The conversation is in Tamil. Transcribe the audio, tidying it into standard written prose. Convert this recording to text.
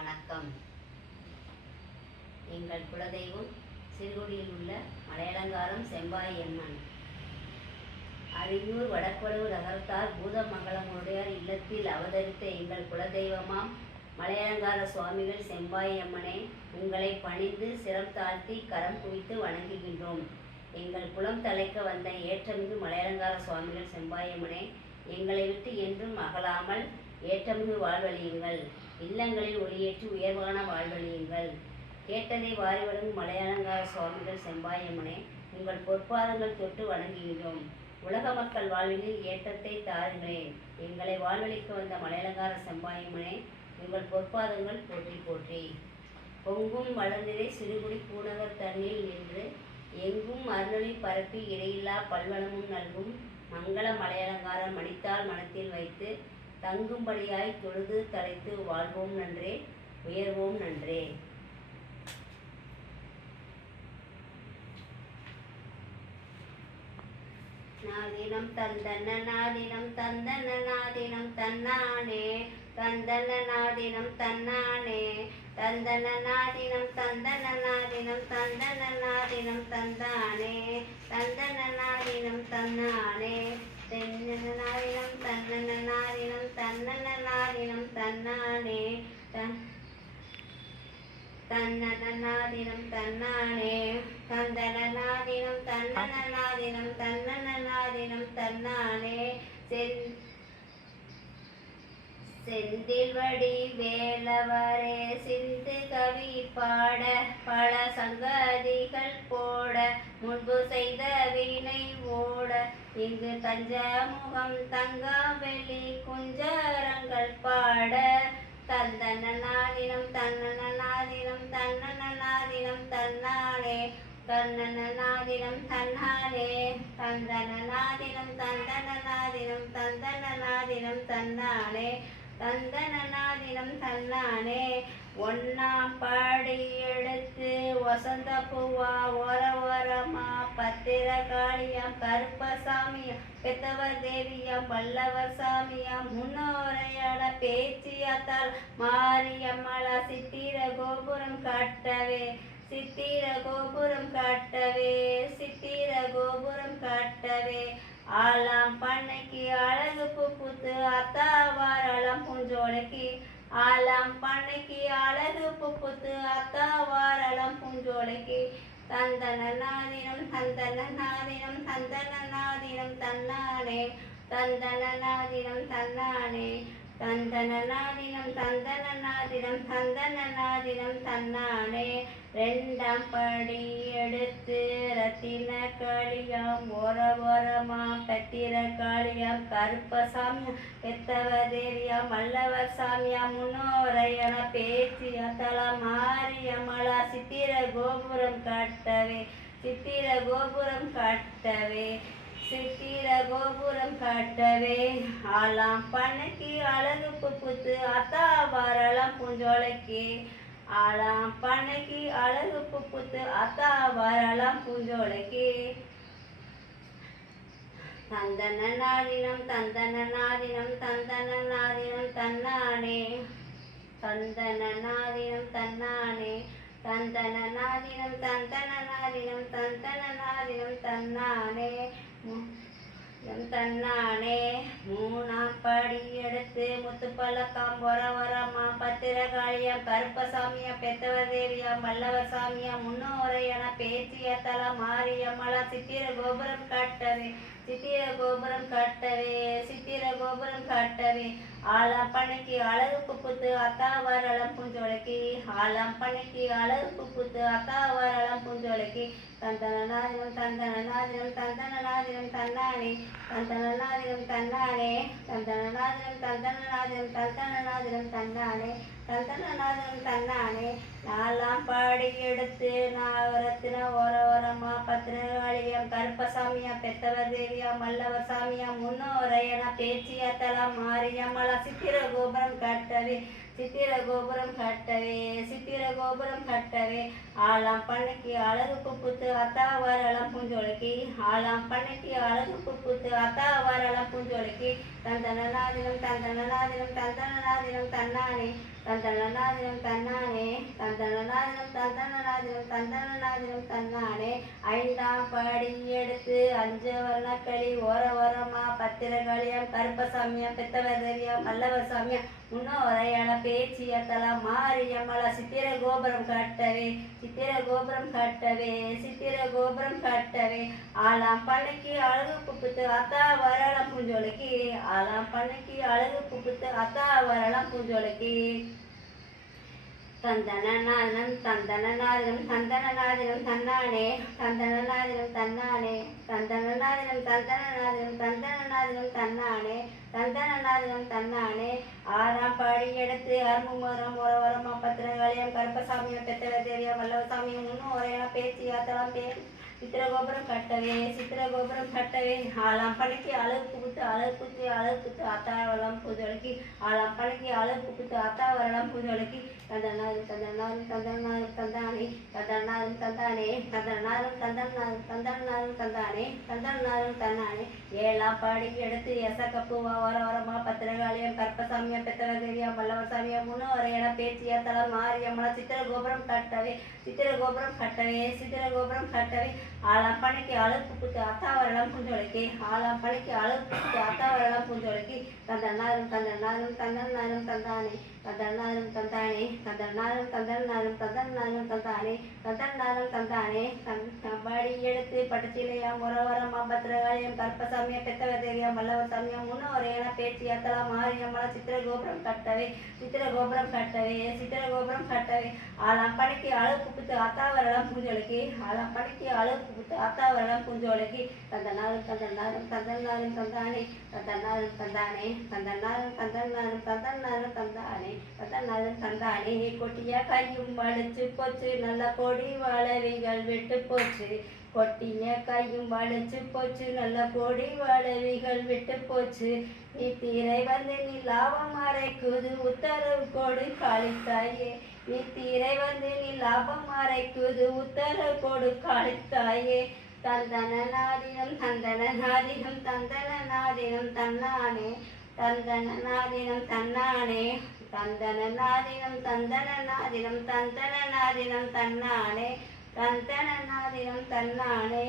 வணக்கம். எங்கள் குலதெய்வம் சிறுகுடியில் உள்ள மலையலங்காரம் செம்பாயம்மன். அரியூர் வடக்குளவு நகரத்தார் பூதமங்கலமுடையார் இல்லத்தில் அவதரித்த எங்கள் குலதெய்வமாம் மலையலங்கார சுவாமிகள் செம்பாயம்மனே, உங்களை பணிந்து சிரம் தாழ்த்தி கரம் குவித்து வணங்குகின்றோம். எங்கள் குலம் தலைக்க வந்த ஏற்றமிகு மலையலங்கார சுவாமிகள் செம்பாயம்மனே, எங்களை விட்டு என்றும் அகலாமல் ஏற்றமிகு வாழ்வழியுங்கள். இல்லங்களில் ஒளியேற்றி உயர்வான வாழ்வழியுங்கள். கேட்டதை வாரி வழங்கும் மலையலங்கார சுவாமிகள் செம்பாயம்மனே, உங்கள் பொற்பாதங்கள் தொட்டு வணங்குகிறோம். உலக மக்கள் வாழ்வினில் ஏற்றத்தை தாருங்களேன். எங்களை வாழ்வழிக்க வந்த மலையலங்கார செம்பாயம்மனே, உங்கள் பொற்பாதங்கள் போற்றி போற்றி. பொங்கும் வளர்ந்திரை சிறுகுடி பூநகர் தன்னில் நின்று எங்கும் அருளை பரப்பி இடையில்லா பல்வளமும் நல்கும் மங்கள மலையலங்கார மணித்தால் மனத்தில் வைத்து தங்கும்படியாய் தொழுது தலைத்து வாழ்வோம் நன்றே, உயர்வோம் நன்றே. நாதினம் தந்தன நாதினம் தந்தன நாதினம் தன்னானே, தந்தன நாதினம் தன்னானே, தந்தன நாதினம் தந்தன நாதினம் தந்தன நாதினம் தந்தானே, தந்தன நாதினம் தன்னானே, தென்னன நாதினம் தன்னன நாதினம் தன்னன நாதினம் தன்னானே, தன்னன நாதினம் தன்னானே, தந்தன நாதினம் தன்னன நாதினம் தன்னன நாதினம் தன்னானே, செந்தில்வடி வேலவரே சிந்து கவி பாட பல சங்கதிகள் போட முன்பு செய்த வினை ஓட இங்கு தஞ்சமுகம் தங்கம் வெள்ளி குஞ்சரங்கள் பாட தந்தன நாதினம் தன்னன நாதினம் தன்னன நாதினம் தன்னானே, தன்னன நாதினம் தன்னானே, தந்தன நாதினம் தந்தன நாதினம் தந்தன நாதினம் தன்னானே, தந்தன நாதினம் தன்னானே. ஒன்னாம் படி எடுத்து வசந்த பூவா ஓர ஓரமா பத்திர காளியாம் கருப்பசாமியாம் பெத்தவர் தேவியாம் வல்லவர் சாமியாம் முன்னோரையான பேச்சியாத்தால் மாரியம்மளா சித்திர கோபுரம் காட்டவே, சித்திர கோபுரம் காட்டவே, சித்திர கோபுரம் காட்டவே. ஆலாம் பண்ணைக்கு அழகு புப்புத்து அத்தாவாரளம் பூஞ்சோலைக்கு, ஆலாம் பண்ணைக்கு அழகு புப்புத்து அத்தாவாரளம் பூஞ்சோலைக்கு. தந்தன நாதினம் தந்தன நாதினம் தந்தன நாதினம் தன்னானே, தந்தன நாதினம் தன்னானே, தந்தன நாதினம் தந்தன நாதினம் தந்தன நாதினம் தன்னானே. ரெண்டாம் படி எடுத்து ரத்தின காளியாம் ஓர ஓரமா பத்திர காளியாம் கருப்பசாமியாம் பெத்தவ தேவியாம் வல்லவர் சாமியாம் முன்னோரையன பேச்சியா தலா மாரியம்மளா சித்திர கோபுரம் காட்டவே, சித்திர கோபுரம் காட்டவே, சித்திர கோபுரம் காட்டவே. ஆலாம் பண்ணைக்கு அழகு புப்புத்து அத்தாவாரளம் பூஞ்சோலைக்கு, ஆலாம் பண்ணைக்கு அழகு புப்புத்து அத்தாவாரளம் பூஞ்சோலைக்கு. தந்தன நாதினம் தந்தன நாதினம் தந்தன நாதினம் தன்னானே, தந்தன நாதினம் தன்னானே, தந்தன நாதினம் தந்தன நாதினம் தந்தன நாதினம் தன்னானே, தன்னானே. மூணாம் படி எடுத்து முத்துப்பழக்கம் ஒர ஓரமா பத்திர காளியாம் கருப்பசாமியாம் பெத்தவர் தேவியாம் வல்லவர் சாமியாம் முன்னோரையன பேச்சிய தல மாரியம்மளா சித்திர கோபுரம் காட்டவே, சித்திர கோபுரம் காட்டவே, சித்திர கோபுரம் காட்டவே. ஆலாம் பண்ணைக்கு அழகு புப்புத்து அத்தாவாரளம் பூஞ்சோலைக்கு, ஆலாம் பண்ணைக்கு அழகு புப்புத்து அத்தாவாரளம் பூஞ்சோலைக்கு. தந்தன நாதினம் தந்தன நாதினம் தந்தன நாதினம் தன்னானே, தந்தன நாதினம் தன்னானே, தந்தன நாதினம் தந்தன நாதினம் தந்தன நாதினம் தன்னானே, தந்தன நாதினம் தன்னானே. நாலாம் படி எடுத்து நாகரத்தின ஓர ஓரமா பத்திரகாளியாம் கருப்பசாமியாம் பெத்தவர் தேவியாம் வல்லவர் சாமியாம் முன்னோரையன பேச்சியா தலா மாரியம்மளா சித்திர கோபுரம் காட்டவே, சித்திர கோபுரம் கட்டவே சித்திர கோபுரம் கட்டவே ஆலாம் பண்ணைக்கு அழகு புப்புத்து அத்தா வரலாம் பூஞ்சோலைக்கு ஆலாம் பண்ணைக்கு அழகு புப்புத்து அத்தா வரலாம் பூஞ்சோலைக்கு தந்தனநாதினம் தந்தனநாதினம் தந்தனநாதினம் தன்னானே தந்தனநாதினம் தன்னானே தந்தனநாதினம் தந்தனநாதினம் தந்தனநாதினம் தன்னானே ஐந்தாம் படி எடுத்து அஞ்சு வர்ணக்களி ஓரமா பத்திரகாளியம் கருப்பசாமியம் பெத்தவதரியம் மல்லவசாமியம் முன்னோரையான பேச்சியத்தலாம் மாரியம்மள சித்திர கோபுரம் கட்டவே சித்திர கோபுரம் கட்டவே சித்திர கோபுரம் கட்டவே ஆலாம் பண்ணைக்கு அழகு புப்புத்து அத்தா வரலாம் பூஞ்சோலைக்கு ஆலாம் பண்ணைக்கு அழகு புப்புத்து அத்தா வரலாம் பூஞ்சோலைக்கு தந்தனநாதினம் தந்தனநாதினம் தந்தனநாதினம் தன்னானே தந்தனநாதினம் தன்னானே தந்தனநாதினம் தந்தனநாதினம் தந்தனநாதினம் தன்னானே தந்தனநாதினம் தன்னானே ஆறாம் படி எடுத்து அருமுமரம் ஓரமா பத்திரகாளியம் கருப்பசாமியம் பெத்தவதேரியம் வல்லவசாமியம் முன்னும் ஒரேனா பேச்சு யாத்தலாம் பேர் சித்திர கோபுரம் கட்டவே சித்திர கோபுரம் கட்டவே ஆலாம் பணிக்கு அழகு புகுத்து அழகு குத்து அழகு குத்து அத்தா வரலாம் பூஜோலைக்கு ஆலாம் பணிக்கு அழகு புகுத்து அத்தா வரலாம் பூஜோலைக்கு தந்தனாரும் தந்தனாரும் தந்தனாரும் தந்தானே தந்தனாரும் தந்தானே தந்தனாரும் தந்தனாரும் தந்தனாரும் தந்தானே தந்தனாரும் தந்தானே ஏழாம் படி எடுத்து எசக்கப்புவா ஓரமா பத்திரகாளியம் கற்பசாமியம் பெத்தவதேரியம் வல்லவசாமியம் முன்னும் வரையான பேச்சு ஏத்தலாம் மாரியம்மள சித்திர கோபுரம் கட்டவே சித்திர கோபுரம் கட்டவே சித்திர கோபுரம் கட்டவே ஆலாம் பணிக்கு அழகு புத்து அத்தா வரலாம் பூஞ்சோலைக்கு ஆலாம் பணிக்கு அழகு புத்து அத்தா வரலாம் பூஞ்சோலைக்கு தந்தனாரும் தந்தனாரும் தந்தனாரும் தந்தானே தந்தனாரும் தந்தானே தந்தனாரும் தந்தனாரும் தந்தனாரும் தந்தானே தந்தனாரும் தந்தானே படி எடுத்து பட்டுச்சிலையாம் ஓரமா பத்திரகாளியம் கற்பசாமியம் பெத்தவதேரியம் வல்லவசாமியம் முன்னோரையான பேச்சு ஏத்தலாம் மாரியம்மள சித்திர கோபுரம் கட்டவே சித்திர கோபுரம் கட்டவே சித்திர கோபுரம் கட்டவே ஆலாம் பணிக்கு அழகு புத்து அத்தா வரலாம் பூஞ்சோலைக்கு ஆலாம் பணிக்கு அழகு புத்து அத்தா வரலாம் பூஞ்சோலைக்கு தந்தனாரும் தந்தனாரும் தந்தனாரும் தந்தானே தந்தனாரும் தந்தானே தந்தனாரும் தந்தனாரும் தந்தனாரும் தந்தானே தந்தனாரும் தந்தானே கொட்டிய கையும் வலிச்சு போச்சு நல்ல கொடி வாழவிகள் விட்டு போச்சு கொட்டிய கையும் வலிச்சு போச்சு நல்ல கொடி வாழவிகள் விட்டு போச்சு நீ தீரை வந்து நீ லாபம் அரைக்குது உத்தரவு கொடு காளித்தாயே நீ தீரை வந்து நீ லாபம் அரைக்குது உத்தரவு கொடு காளித்தாயே தந்தனநாதினம் தந்தனநாதினம் தந்தனநாதினம் தன்னானே தந்தனநாதினம் தன்னானே தந்தனநாதினம் தந்தனநாதினம் தந்தனநாதினம் தன்னானே தந்தனநாதினம் தன்னானே.